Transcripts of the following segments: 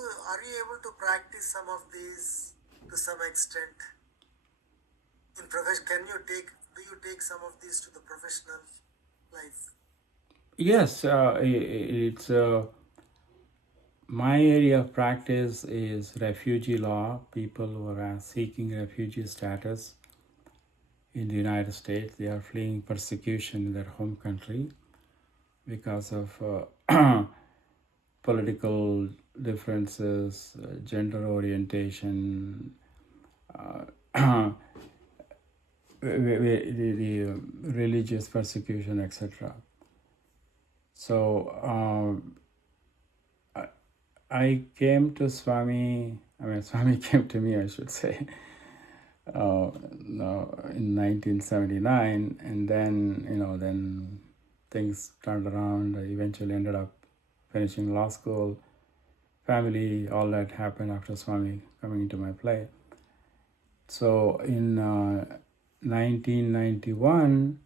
are you able to practice some of these to some extent in profession? Do you take some of these to the professional life? Yes, it's my area of practice is refugee law. People who are seeking refugee status in the United States, they are fleeing persecution in their home country because of political differences, gender orientation, uh, the religious persecution, etc. So I came to Swami. I mean, Swami came to me, I should say, no, in 1979, and then then things turned around. I eventually ended up finishing law school. Family, all that happened after Swami coming into my play. So in 1991,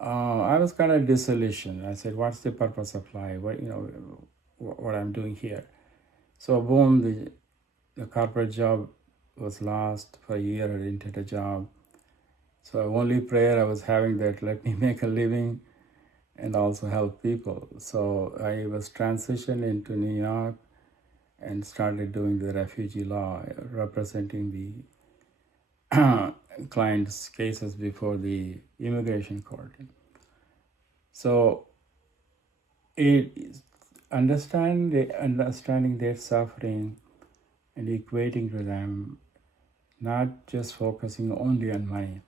I was kind of disillusioned. I said, "What's the purpose of life? What I'm doing here?" So boom, the corporate job was lost for a year. I didn't get a job. So only prayer I was having that let me make a living and also help people. So I was transitioned into New York and started doing the refugee law, representing the clients' cases before the immigration court. So it is understanding their suffering and equating to them, not just focusing only on money.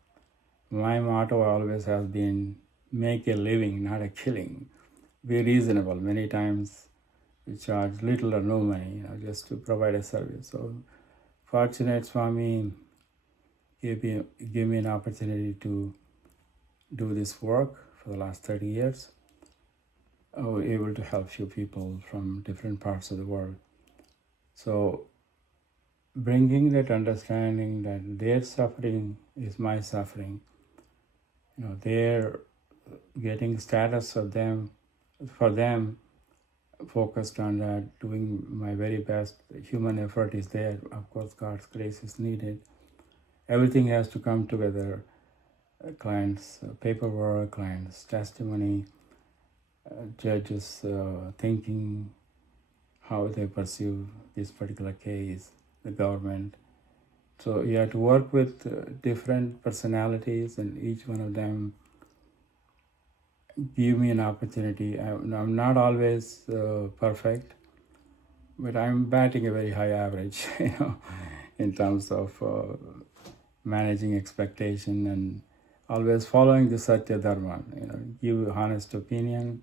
My motto always has been make a living, not a killing. Be reasonable. Many times we charge little or no money, just to provide a service. So fortunate Swami gave me an opportunity to do this work for the last 30 years. I was able to help few people from different parts of the world. So bringing that understanding that their suffering is my suffering, they're getting status of them, for them, focused on that, doing my very best. Human effort is there. Of course, God's grace is needed. Everything has to come together. Clients' paperwork, clients' testimony, judges thinking how they pursue this particular case, the government. So you have to work with different personalities, and each one of them give me an opportunity. I'm not always perfect, but I'm batting a very high average, in terms of managing expectation and always following the Satya Dharma. Give honest opinion.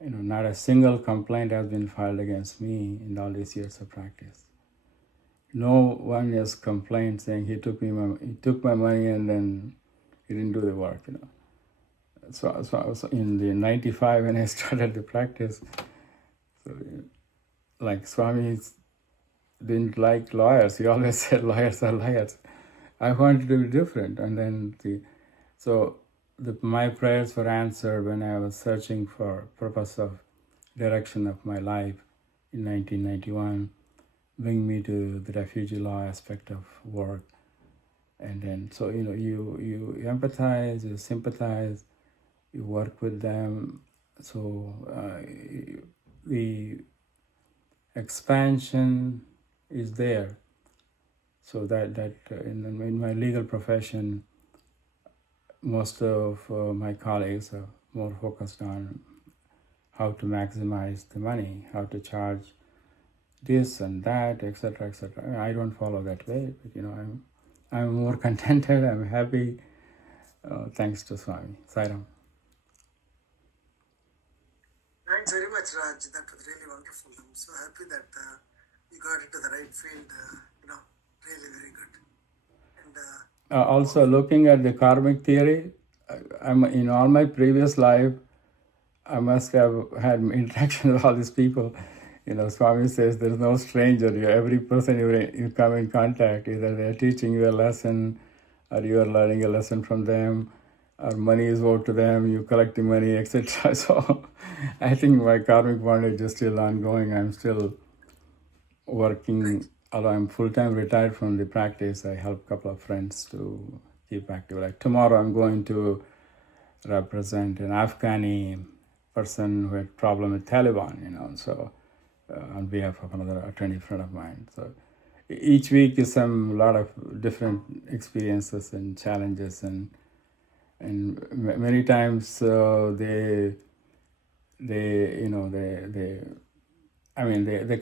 Not a single complaint has been filed against me in all these years of practice. No one has complained saying he took my money and then he didn't do the work. So in the 95 when I started the practice, so like Swami didn't like lawyers. He always said lawyers are liars. I wanted to be different, and then my prayers were answered when I was searching for purpose of direction of my life in 1991, bring me to the refugee law aspect of work. And then so you empathize, you sympathize, you work with them. So the expansion is there. So that in my legal profession, most of my colleagues are more focused on how to maximize the money, how to charge this and that, etc., etc. I don't follow that way, but I'm more contented. I'm happy, thanks to Swami. Sairam. Thanks very much, Raj. That was really wonderful. I'm so happy that you got into the right field. Really very good. And Also, looking at the karmic theory, I'm in all my previous life, I must have had interaction with all these people. Swami says there's no stranger. Every person you come in contact, either they're teaching you a lesson, or you are learning a lesson from them, or money is owed to them, you collecting money, etc. So I think my karmic bondage is still ongoing. I'm still working, although I'm full-time retired from the practice, I help a couple of friends to keep active. Like tomorrow I'm going to represent an Afghani person who had problem with Taliban, so on behalf of another attorney friend of mine. So each week is some lot of different experiences and challenges, and many times they they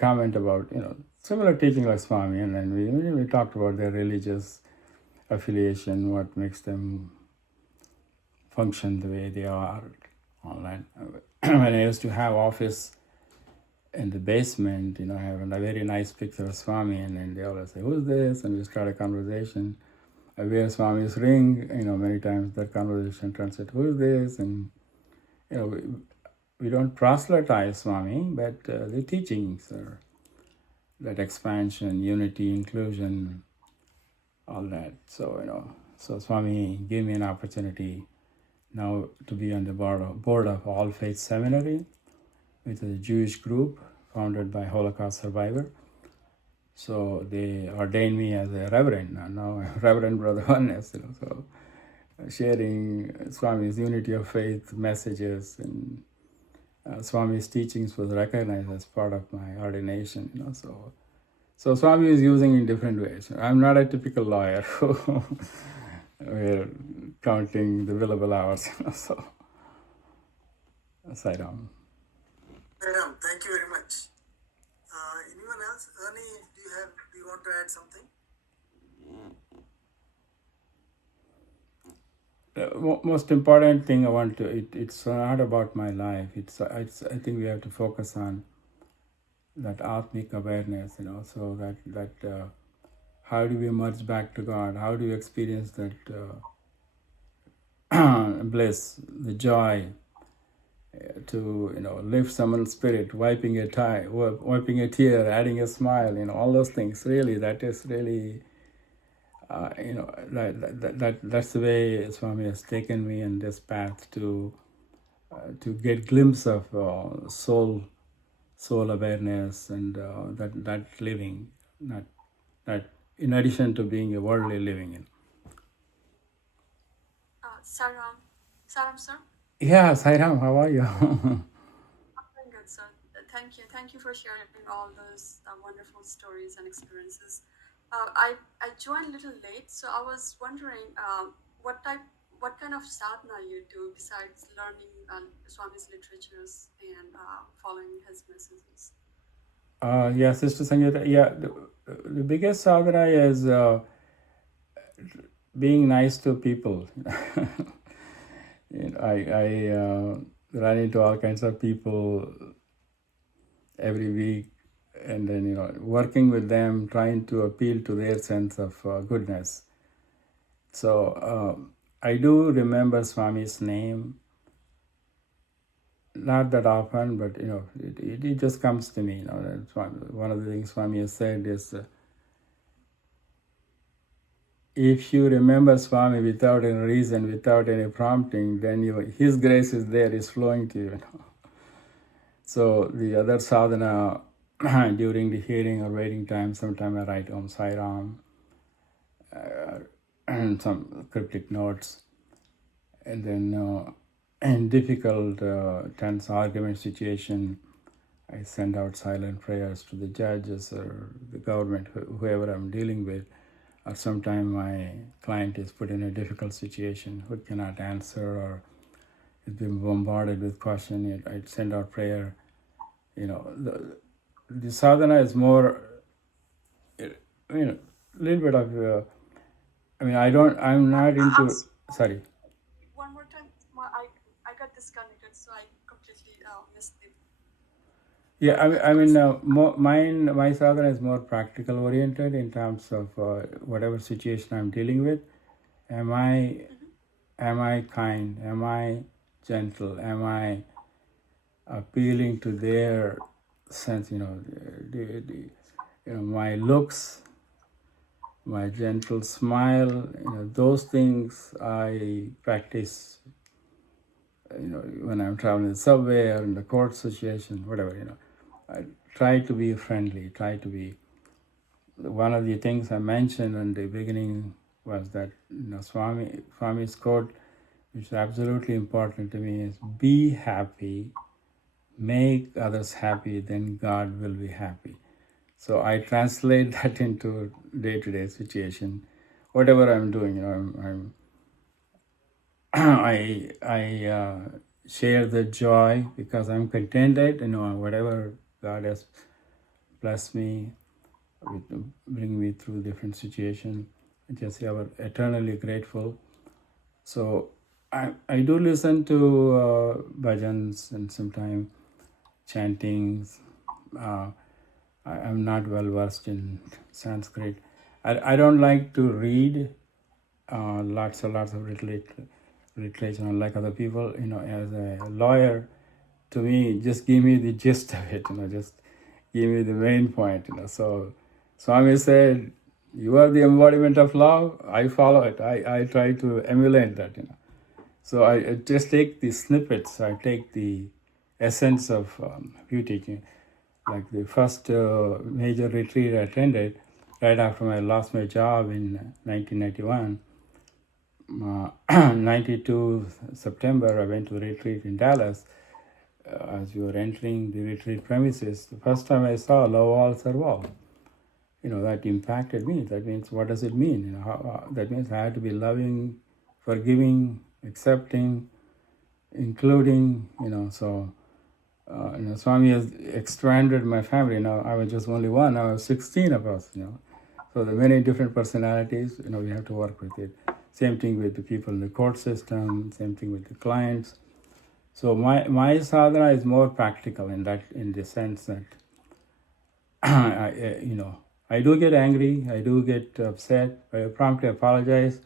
comment about similar teaching like Swami, and then we talked about their religious affiliation, what makes them function the way they are online. When I used to have office in the basement, I have a very nice picture of Swami, and then they always say, "Who's this?" And we start a conversation. I wear Swami's ring, many times that conversation turns into, "Who's this?" And we don't proselytize Swami, but the teachings are that expansion, unity, inclusion, all that. So Swami gave me an opportunity now to be on the board of All Faith Seminary, which is a Jewish group founded by Holocaust survivor. So they ordained me as a reverend. Now I'm Reverend BrotherOneness, so sharing Swami's unity of faith messages and Swami's teachings was recognized as part of my ordination. So Swami is using in different ways. I'm not a typical lawyer who we're counting the billable hours. So, Sairam. Ram, thank you very much. Anyone else? Ernie, do you want to add something? Most important thing I want to, it's not about my life. I think we have to focus on that Atmic awareness, so that how do we merge back to God? How do you experience that bliss, the joy, to lift someone's spirit, wiping a tear, adding a smile, all those things. Really, that is really, that's the way Swami has taken me in this path to get glimpse of soul awareness, and that living, that in addition to being a worldly living. Saram, sir. Yeah, Sairam, how are you? I'm good, sir. Thank you for sharing all those wonderful stories and experiences. I joined a little late, so I was wondering what kind of sadhana you do besides learning Swami's literatures and following his messages. Yeah, Sister Sangeeta, yeah, the biggest sadhana is being nice to people. I run into all kinds of people every week, and then working with them, trying to appeal to their sense of goodness. So I do remember Swami's name, not that often, but it just comes to me. One of the things Swami has said is, if you remember Swami without any reason, without any prompting, then His grace is there, is flowing to you. So the other sadhana, during the hearing or waiting time, sometimes I write Om Sai Ram and some cryptic notes. And then in difficult, tense argument situation, I send out silent prayers to the judges or the government, whoever I'm dealing with. Or sometimes my client is put in a difficult situation who cannot answer or is being bombarded with questions. I'd send out prayer. The sadhana is more, a little bit of, I'm not into, sorry. One more time, I got disconnected, so I completely missed it. Yeah, my sadhana is more practical oriented in terms of whatever situation I'm dealing with. Am I kind? Am I gentle? Am I appealing to their sense? My looks, my gentle smile. Those things I practice. When I'm traveling in the subway or in the court situation, whatever. I try to be friendly, try to be. One of the things I mentioned in the beginning was that Swami's quote, which is absolutely important to me, is be happy, make others happy, then God will be happy. So I translate that into day-to-day situation, whatever I'm doing. I share the joy because I'm contented. Whatever God has blessed me with, bring me through different situations. Just I'm eternally grateful. So I do listen to bhajans and sometimes chantings. I'm not well versed in Sanskrit. I don't like to read lots and lots of literature unlike other people. As a lawyer, to me, just give me the gist of it. Just give me the main point. So Swami said, "You are the embodiment of love. I follow it. I try to emulate that. So I just take the snippets. I take the essence of few teaching. Like the first major retreat I attended right after I lost my job in 1991. 92 September, I went to the retreat in Dallas. As we were entering the retreat premises, the first time I saw love all serve all. That impacted me. That means, what does it mean? That means I had to be loving, forgiving, accepting, including. So Swami has expanded my family. Now I was just only one. I was 16 of us. So the many different personalities. We have to work with it. Same thing with the people in the court system. Same thing with the clients. So my sadhana is more practical in the sense that I do get angry, I do get upset, but I promptly apologize.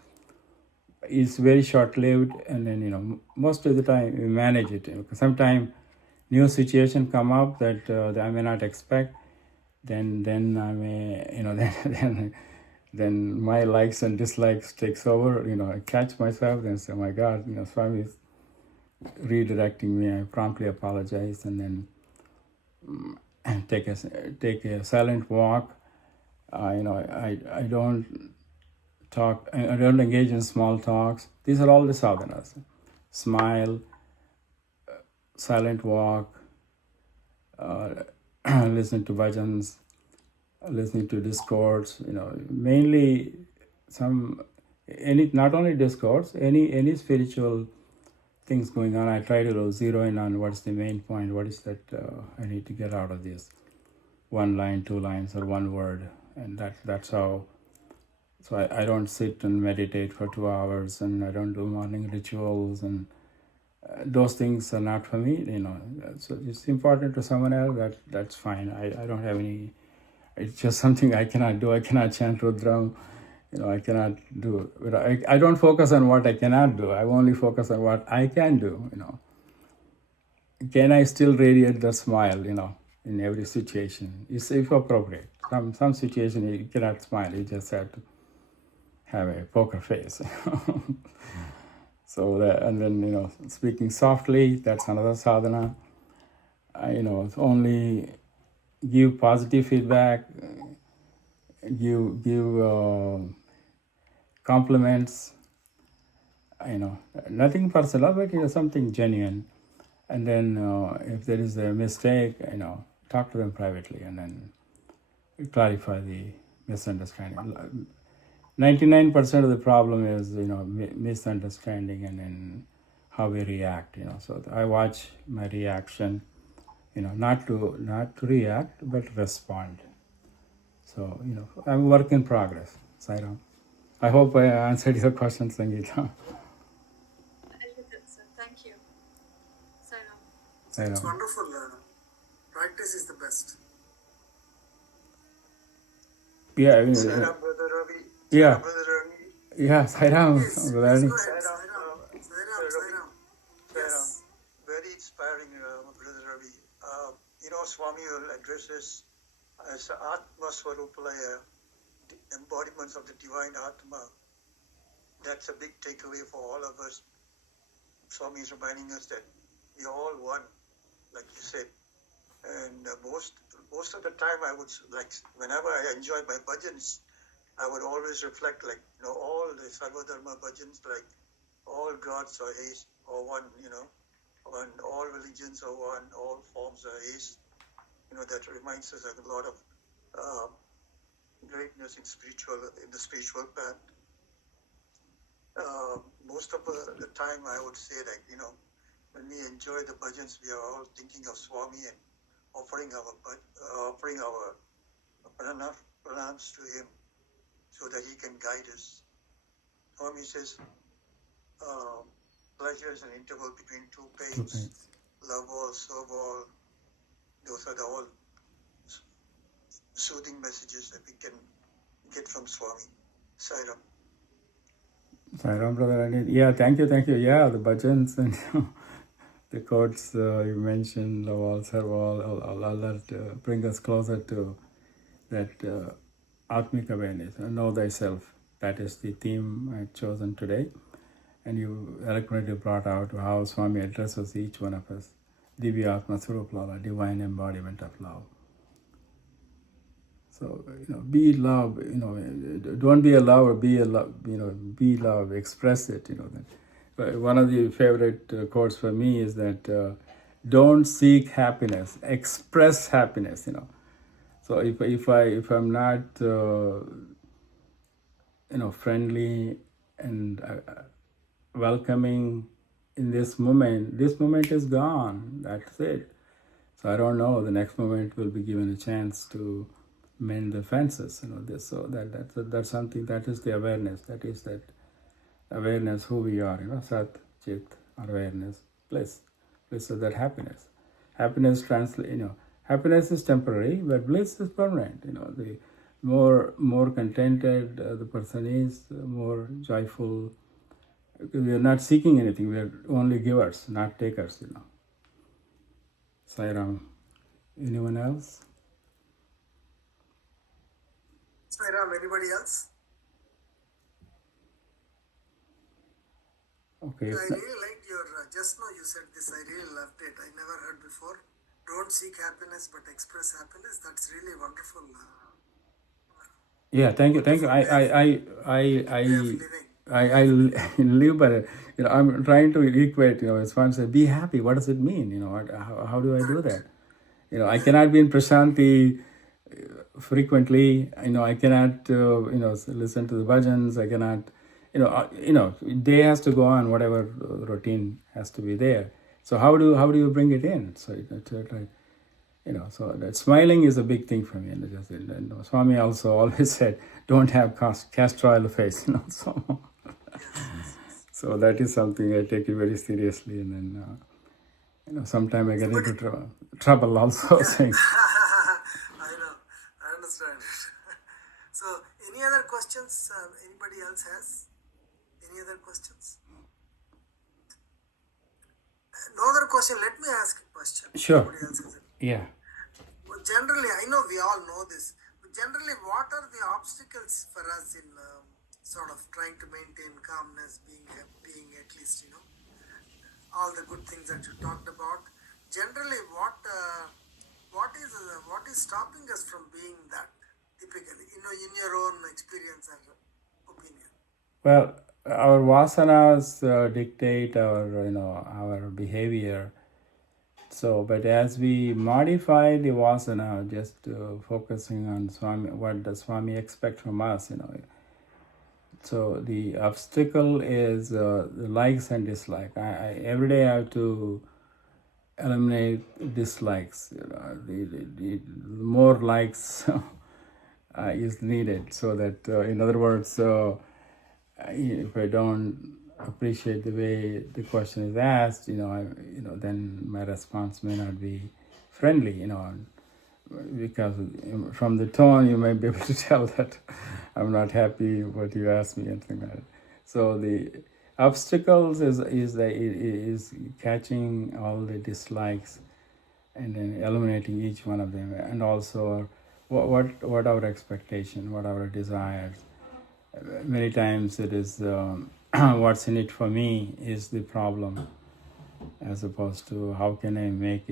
It's very short-lived, and then most of the time we manage it. Because sometimes new situation come up that I may not expect. Then I may then my likes and dislikes takes over. I catch myself and say, "Oh my God, Swami is redirecting me." I promptly apologize and then take a silent walk. I don't talk. I don't engage in small talks. These are all the sadhanas: smile, silent walk, listen to bhajans, listening to discourse. Mainly not only discourse, any spiritual things going on. I try to zero in on what's the main point. What is that I need to get out of this? One line, two lines, or one word, and that's how. So I don't sit and meditate for 2 hours, and I don't do morning rituals, and those things are not for me. So it's important to someone else. That's fine. I don't have any. It's just something I cannot do. I cannot chant Rudram. I cannot do. But I don't focus on what I cannot do. I only focus on what I can do. Can I still radiate the smile? In every situation, it's if appropriate. Some situation you cannot smile. You just have to have a poker face. So and then speaking softly. That's another sadhana. Only give positive feedback. Give compliments. Nothing personal, but something genuine. And then if there is a mistake, talk to them privately and then clarify the misunderstanding. 99% of the problem is misunderstanding and then how we react. So I watch my reaction. Not to react but respond. So I'm a work in progress. Sairam. I hope I answered your question, Sangeeta. You did, sir. Thank you. Sairam. It's wonderful. Practice is the best. Yeah. Sairam, Brother Ravi. Yeah. Brother Ravi. Yeah, Sairam. Yes, please go ahead. Sairam. Yes. Very inspiring, Brother Ravi. Swami will address this as Atma Swarupalaya, embodiments of the divine Atma. That's a big takeaway for all of us. Swami is reminding us that we are all one, like you said. And most of the time I would, like, whenever I enjoy my bhajans, I would always reflect, like, all the Sarvadharma bhajans, like all gods are one, and all religions are one, all forms are ace. That reminds us of a lot of greatness in the spiritual path. Most of the time I would say, like, when we enjoy the bhajans, we are all thinking of Swami and offering our pranams to him so that he can guide us. Swami says, pleasure is an interval between two pains. Love all, serve all. Those are the all soothing messages that we can get from Swami. Sairam. Sairam, brother. Yeah, thank you. Yeah, the bhajans and the quotes you mentioned, love all, serve all that bring us closer to that Atmic awareness. Know thyself. That is the theme I've chosen today. And you eloquently brought out how Swami addresses each one of us. Divya Atma Swarup Lala, divine embodiment of love. So, be love, don't be a lover, be a love, be love, express it, One of the favorite quotes for me is that don't seek happiness, express happiness, So if I'm not, friendly and welcoming in this moment is gone. That's it. So I don't know. The next moment will be given a chance to mend the fences. That's something. That is the awareness. That is that awareness who we are. Sat, Chit, awareness, bliss of that happiness. Happiness happiness is temporary, but bliss is permanent. The more contented the person is, more joyful. We are not seeking anything. We are only givers, not takers. Sairam. Anyone else? Sairam, anybody else? Okay. I really liked your, just now you said this, I really loved it. I never heard before. Don't seek happiness, but express happiness. That's really wonderful. Yeah, thank you. I live by it. I'm trying to equate. As one says, be happy. What does it mean? How do I do that? I cannot be in Prashanti frequently. I cannot. Listen to the bhajans. I cannot. Day has to go on. Whatever routine has to be there. So how do you bring it in? So so that smiling is a big thing for me. And Swami also always said, don't have castor oil face. So that is something I take it very seriously. And then, sometimes I get into trouble also saying. I know, I understand. So, any other questions? Anybody else has? Any other questions? No other question. Let me ask a question. Sure. Anybody else has it? Yeah. Well, generally, I know we all know this, but generally, what are the obstacles for us in sort of trying to maintain calmness, being at least, all the good things that you talked about? Generally, what is stopping us from being that? Typically, in your own experience and opinion. Well, our vasanas dictate our behavior. So, but as we modify the vasana, just focusing on Swami, what does Swami expect from us, So the obstacle is the likes and dislikes. I every day I have to eliminate dislikes. The more likes is needed, so that in other words, if I don't appreciate the way the question is asked, then my response may not be friendly, because from the tone you might be able to tell that I'm not happy what you asked me and things like that. So the obstacles is catching all the dislikes and then eliminating each one of them, and also what our expectation, what our desires. Many times it is what's in it for me is the problem, as opposed to how can I make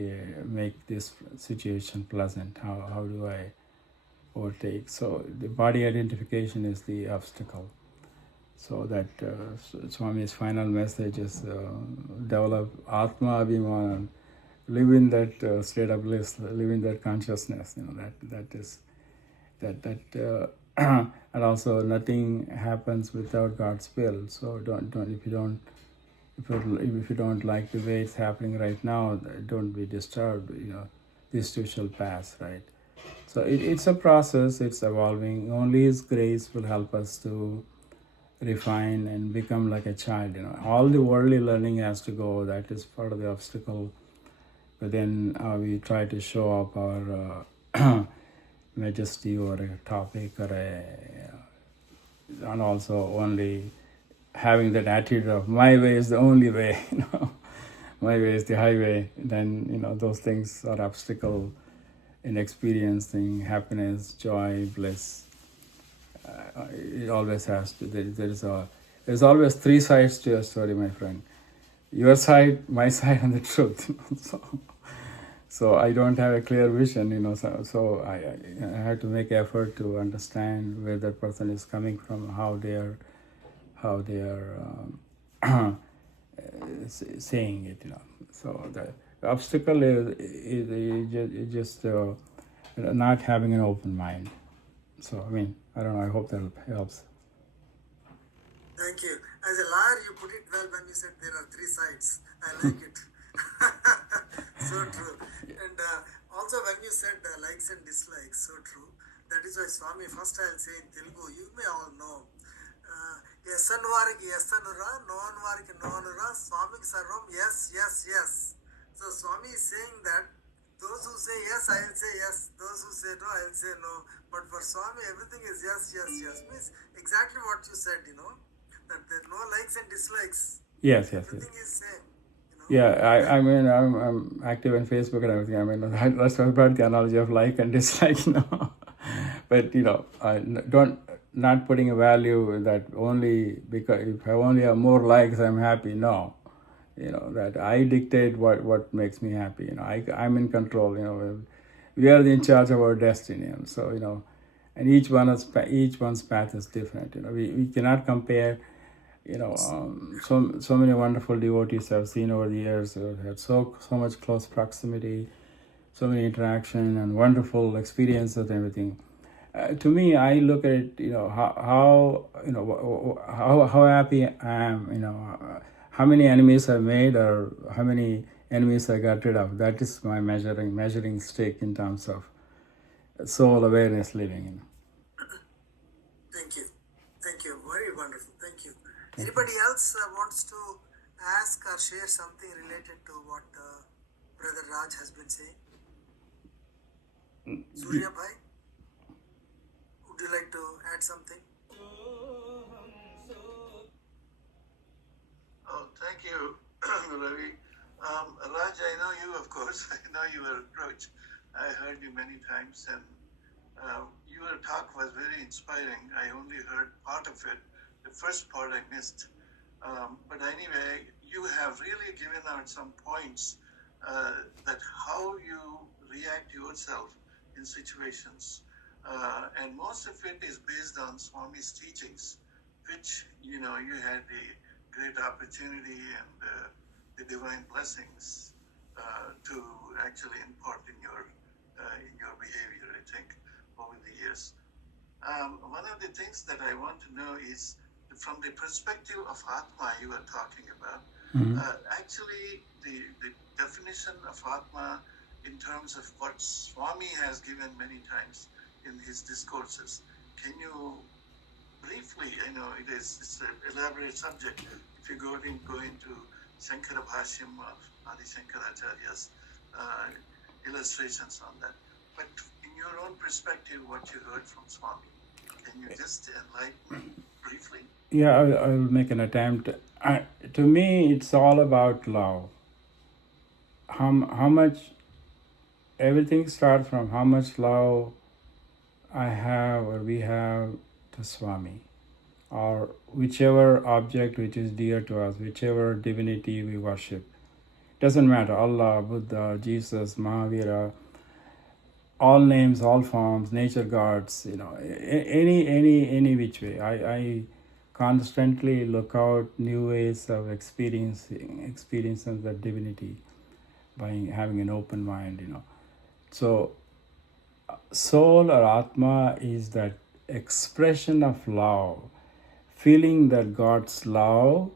this situation pleasant? How do I overtake? So the body identification is the obstacle. So that Swami's final message is develop Atma Abhiman, live in that state of bliss, live in that consciousness. That is that and also nothing happens without God's will. So don't if you don't like the way it's happening right now, don't be disturbed. This too shall pass, right? So it's a process. It's evolving. Only His grace will help us to refine and become like a child. All the worldly learning has to go. That is part of the obstacle. But then we try to show up our majesty or a topic and also only having that attitude of my way is the only way. My way is the highway. Then those things are obstacle in experiencing happiness, joy, bliss. It always has to. There's always three sides to a story, my friend. Your side, my side, and the truth. So I don't have a clear vision, So I have to make effort to understand where that person is coming from, how they are saying it, So the obstacle is just not having an open mind. So I don't know. I hope that helps. Thank you. As a lawyer, you put it well when you said there are three sides. I like it. So true. And also when you said likes and dislikes, so true. That is why Swami, first I'll say in Telugu, you may all know. Yes anvariki yes anura, no anvariki no anura, Swami sarvam yes, yes, yes. So Swami is saying that those who say yes, I will say yes. Those who say no, I will say no. But for Swami, everything is yes, yes, yes. Means exactly what you said, that there are no likes and dislikes. Yes. Everything is same. Yeah, I'm active on Facebook and everything. That's why I brought the analogy of like and dislike. But don't not putting a value that only because if I only have more likes, I'm happy. No, that I dictate what makes me happy. I'm in control. We are in charge of our destiny. So and each one's path is different. We cannot compare. So many wonderful devotees I've seen over the years who had so much close proximity, so many interaction and wonderful experiences and everything. To me, I look at it, how happy I am, how many enemies I made or how many enemies I got rid of. That is my measuring stick in terms of soul awareness living. Thank you. Very wonderful. Thank you. Anybody else wants to ask or share something related to what Brother Raj has been saying? Surya Bhai, would you like to add something? Oh, thank you, Ravi. Raj, I know you, of course. I know your approach. I heard you many times, and your talk was very inspiring. I only heard part of it. The first part I missed. But anyway, you have really given out some points that how you react yourself in situations. And most of it is based on Swami's teachings, which, you had the great opportunity and the divine blessings to actually impart in your behavior, I think, over the years. One of the things that I want to know is, from the perspective of Atma you were talking about, actually the definition of Atma in terms of what Swami has given many times in his discourses. Can you briefly, I know it's an elaborate subject, if you go into Shankara Bhashyam of Adi Shankaracharya's illustrations on that. But in your own perspective, what you heard from Swami, can you just enlighten me briefly? Yeah, I'll make an attempt. To me, it's all about love. How much, everything starts from how much love I have or we have to Swami, or whichever object which is dear to us, whichever divinity we worship. Doesn't matter, Allah, Buddha, Jesus, Mahavira, all names, all forms, nature gods, any which way. I constantly look out new ways of experiencing the divinity by having an open mind. So soul or Atma is that expression of love, feeling that God's love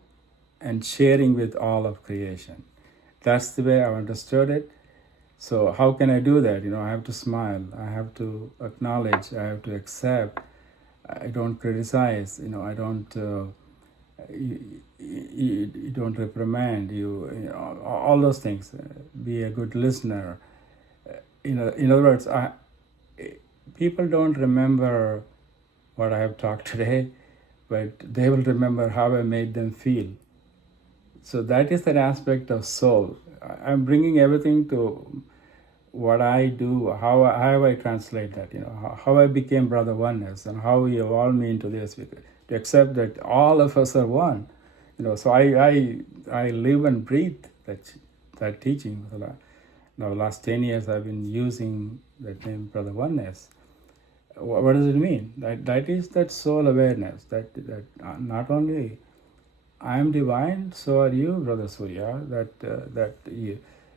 and sharing with all of creation. That's the way I understood it. So how can I do that? I have to smile. I have to acknowledge. I have to accept. I don't criticize. I don't. You don't reprimand. All those things. Be a good listener. In other words, people don't remember what I have talked today, but they will remember how I made them feel. So that is that aspect of soul. I'm bringing everything to what I do, how I translate that, how I became BrotherOneness and how he evolved me into this, to accept that all of us are one. So I live and breathe that teaching. The last 10 years I've been using that name BrotherOneness. What does it mean? That is that soul awareness, that not only I am divine, so are you, Brother Surya, that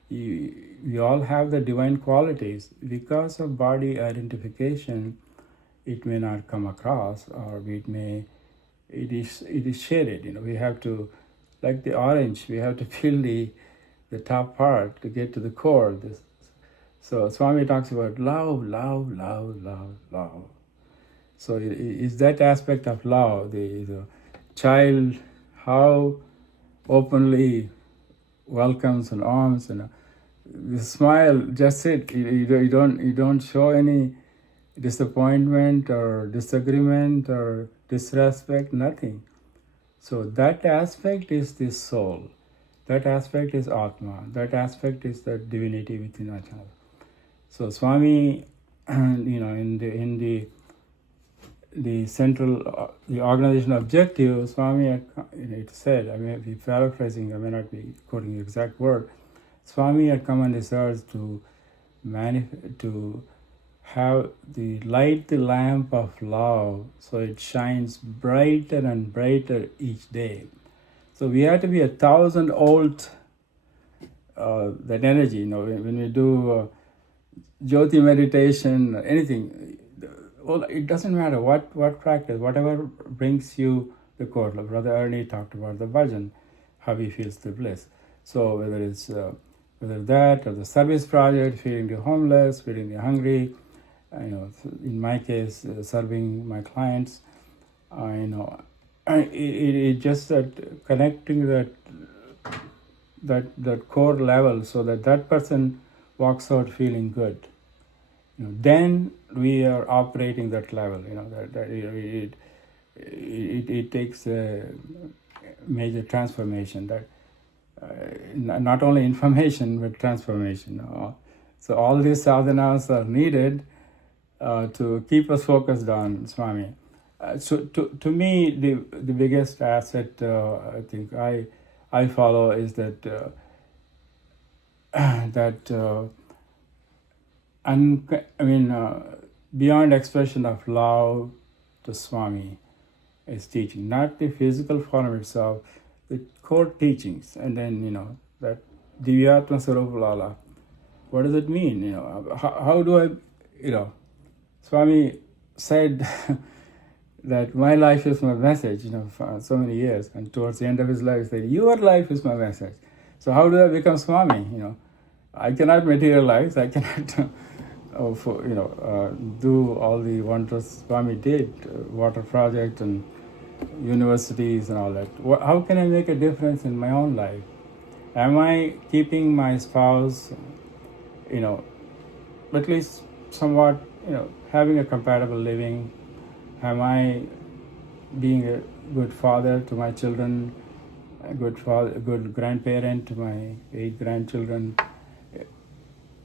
we all have the divine qualities. Because of body identification, it may not come across, or it is shaded. We have to, like the orange, we have to peel the top part to get to the core. So Swami talks about love, love, love, love, love. So is that aspect of love, the child, how openly welcomes and arms, and the smile, just it. You don't show any disappointment or disagreement or disrespect, nothing. So that aspect is the soul. That aspect is Atma. That aspect is the divinity within our child. So Swami, in the central, the organization objective, Swami had said, I may be paraphrasing, I may not be quoting the exact word, Swami had come on this earth to light the lamp of love so it shines brighter and brighter each day. So we have to be 1,000 volt, that energy, when we do Jyoti meditation, anything, well, it doesn't matter what practice, whatever brings you the core. Brother Ernie talked about the bhajan, how he feels the bliss. So whether that or the service project, feeding the homeless, feeding the hungry, in my case, serving my clients, it just that connecting that core level so that person walks out feeling good. Then we are operating that level. It takes a major transformation. That not only information but transformation. So all these sadhanas are needed to keep us focused on Swami. So to me, the biggest asset I think I follow is that beyond expression of love to Swami is teaching, not the physical form itself, the core teachings, and then that Divyatma Sarupa Lala. What does it mean? How do I, Swami said that my life is my message, for so many years, and towards the end of his life, he said, your life is my message. So how do I become Swami? I cannot materialize. I cannot, do all the wonders Swami did, water project and universities and all that. How can I make a difference in my own life? Am I keeping my spouse, at least somewhat, having a compatible living? Am I being a good father to my children, a good grandparent to my 8 grandchildren?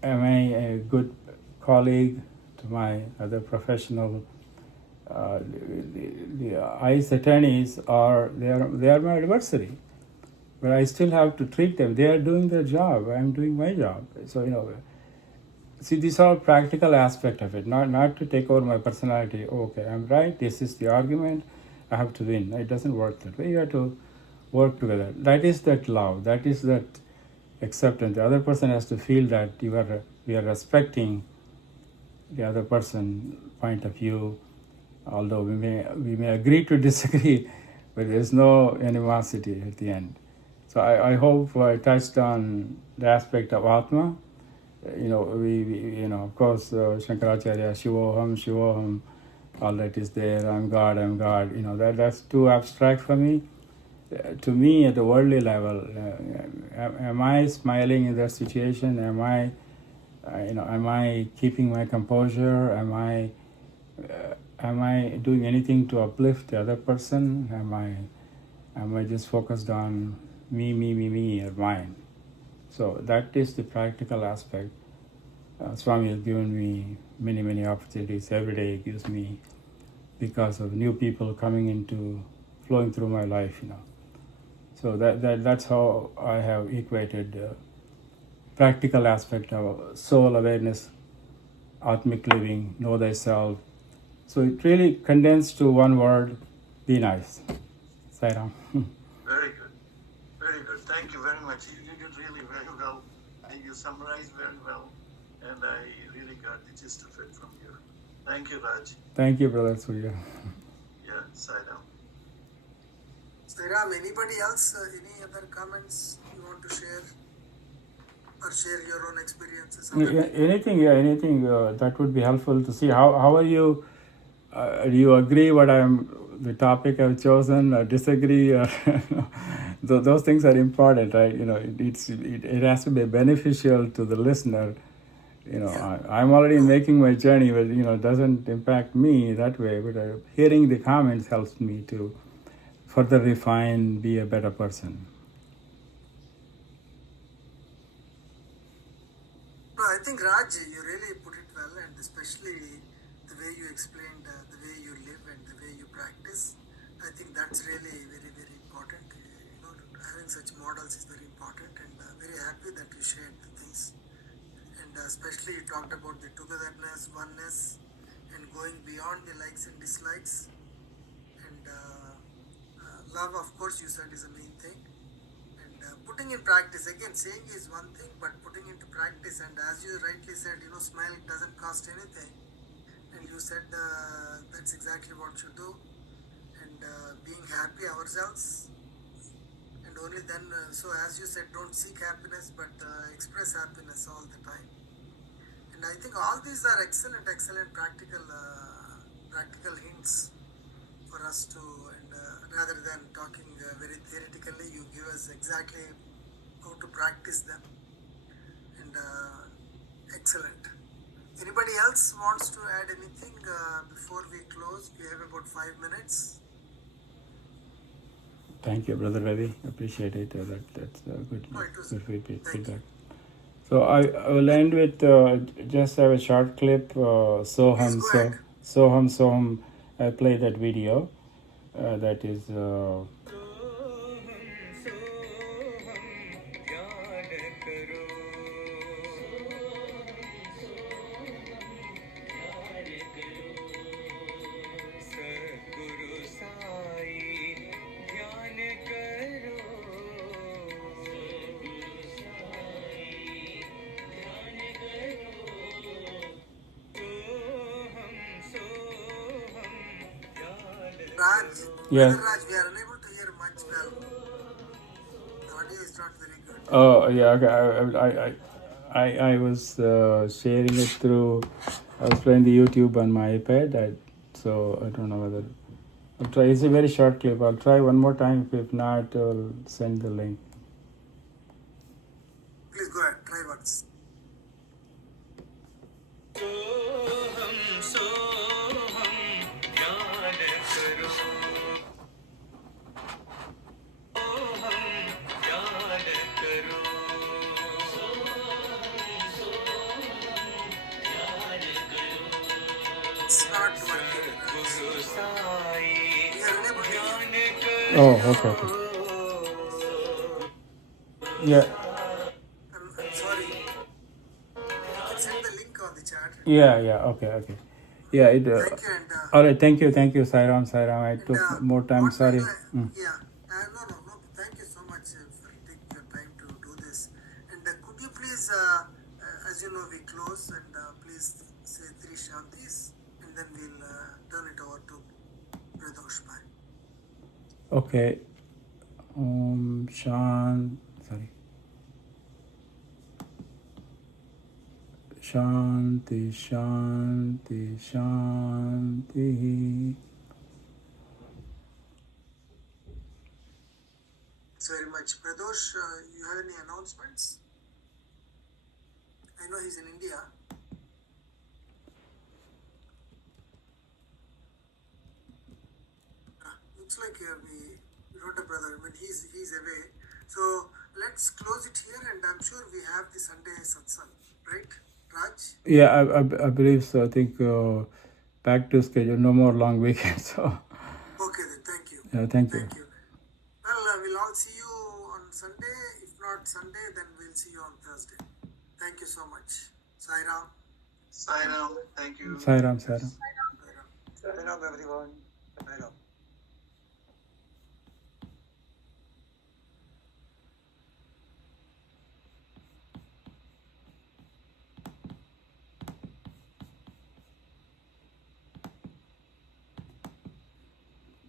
Am I a good colleague to my other professional? The ICE attorneys they are my adversary. but I still have to treat them. They are doing their job. I'm doing my job. So, see, these are practical aspect of it, not to take over my personality. Oh, okay, I'm right. This is the argument. I have to win. It doesn't work that way. You have to work together. That is that love. That is that acceptance. The other person has to feel that we are respecting the other person point of view. Although we may agree to disagree, but there's no animosity at the end. So I hope I touched on the aspect of Atma. We of course, Shankaracharya, Shivoham, all that is there. I'm God. That's too abstract for me. To me, at the worldly level, am I smiling in that situation? Am I keeping my composure? Am I doing anything to uplift the other person? Am I just focused on me, or mine? So that is the practical aspect. Swami has given me many opportunities. Every day he gives me, because of new people flowing through my life. So that's how I have equated practical aspect of soul awareness, Atmic living, know thyself. So it really condensed to one word: be nice. Sairam. Very good. Very good. Thank you very much. You did it really very well. And you summarized very well. And I really got the gist of it from you. Thank you, Raj. Thank you, Brother Surya. Yeah, Saidam. Sairam, anybody else? Any other comments you want to share? Or share your own experiences? Anything that would be helpful to see. How are you? Do you agree the topic I've chosen, or disagree? Or those things are important, right? It has to be beneficial to the listener. I'm already making my journey, but it doesn't impact me that way. But hearing the comments helps me to further refine, be a better person. No, I think Raj, you really put it well, and especially the way you explained the way you live and the way you practice. I think that's really very important. Having such models is very important, and very happy that you shared the things. And especially you talked about the togetherness, oneness, and going beyond the likes and dislikes. And love, of course, you said is the main thing. Putting in practice, again, saying is one thing, but putting into practice, and as you rightly said, smile doesn't cost anything, and you said that's exactly what you do, and being happy ourselves, and only then, so as you said, don't seek happiness, but express happiness all the time. And I think all these are excellent practical hints for us to, and rather than talking very theoretically, you give us exactly how to practice them. And excellent. Anybody else wants to add anything before we close? We have about 5 minutes. Thank you, Brother Ravi. Appreciate it. That's good feedback. So I will end with just have a short clip. Soham. I play that video. That is. Raj, Yeah. Brother Raj, we are unable to hear much well. The audio is not very good. Oh yeah, okay. I was sharing it through. I was playing the YouTube on my iPad. So I don't know whether I'll try. It's a very short clip. I'll try one more time. If not, I'll send the link. Please go ahead. Try once. It's not working. We are unable to hear. Oh, okay. Yeah, I'm sorry. You can send the link on the chat. yeah. Okay. Yeah, it. Thank you, and All right, thank you, Sairam. I took more time. what we'll Sorry. yeah. No. Thank you so much for taking your time to do this. And could you please, as you know, we close and please say three shantis, and then we'll turn it over to Brother Ushbai. Okay. Sorry. Shanti. Thanks very much, Pradosh. You have any announcements? I know he's in India. Looks like we wrote a brother. I mean, he's away. So let's close it here, and I'm sure we have the Sunday satsang, right, Raj? Yeah, I believe so. I think back to schedule. No more long weekends. So Okay then. Thank you. yeah, thank you. Thank you. Well, we'll all see you on Sunday. If not Sunday, then we'll see you on Thursday. Thank you so much. Sai Ram. Thank you. Sairam. Sai Ram. Sign off, everyone. Sign off.